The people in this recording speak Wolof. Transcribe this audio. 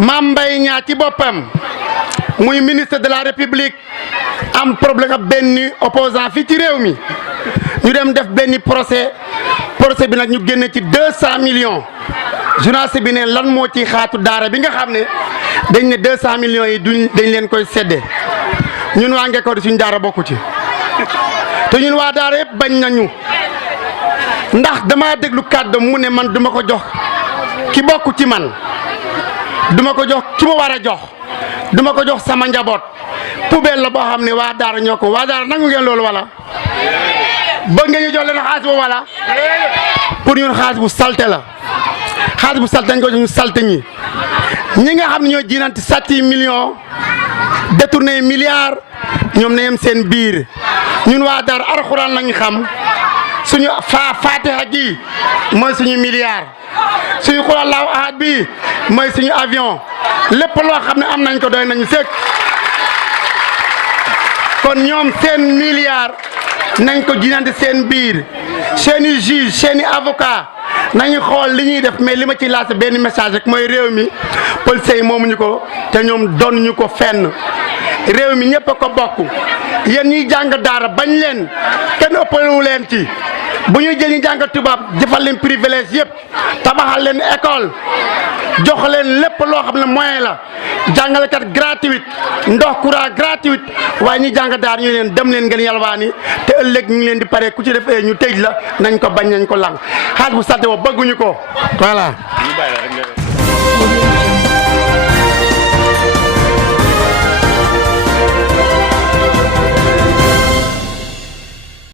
Mame Mbaye Niang ci boppam muy ministre de la République am problème ak benn opposant fii ci réew mi ñu dem def benn procès bi nag ñu génne ci 200 millions journaliste bi ne lan moo ci xaatu daara bi nga xam ne dañ ne 200 millions yi dañ leen koy séddee ñun waa Ngeko suñu daara bokku ci te ñun waa daara yëpp bañ nañu ndax dama déglu kàddu mu ne man duma ko jox ki bokk ci man duma ko jox ki ma war a jox duma ko jox sama njaboot poubelle la boo xam ne waa daara ñoo ko waa daara nangu ngeen loolu wala bëgg ngeen ñu jox leen xaalis boobu wala pour ñun xaalis bu salte la xaalis bu salte dañ ko jox ñu salte ñi nga xam ne ñoo jiinanti sàcc millions détourné milliards ñoom na yem seen biir ñun waa daara alxuraan lañu xam suñu faatiha gi mooy suñu milliard suñu xul allahu ahad bi mooy suñu avion lépp loo xam ne am nañ ko doy nañu sëkk kon ñoom seen milliard nañ ko jinante seen biir seeni juge seeni avocat nañu xool li ñuy def mais li ma ci lancé benn message rek mooy réew mi policiers yi moomuñu ko te ñoom donnuñu ko fenn réew mi ñëpp a ko bokk yéen ñiy jàng daara bañ leen kenn ëppalewu leen ci bu ñuy jël ñu jàng tubaab jëfal leen privilège yëpp tabaxal leen école jox leen lépp loo xam ne moyen la jàngalekat gratuite ndox courant gratuite waaye ñi jàng daara ñu leen dem leen ngeen yalwaani te ëllëg ñu ngi leen di pare ku ci def ñu tëj la nañ ko bañ nañ ko lang xaalis bu salte boobu bëgguñu ko voilà.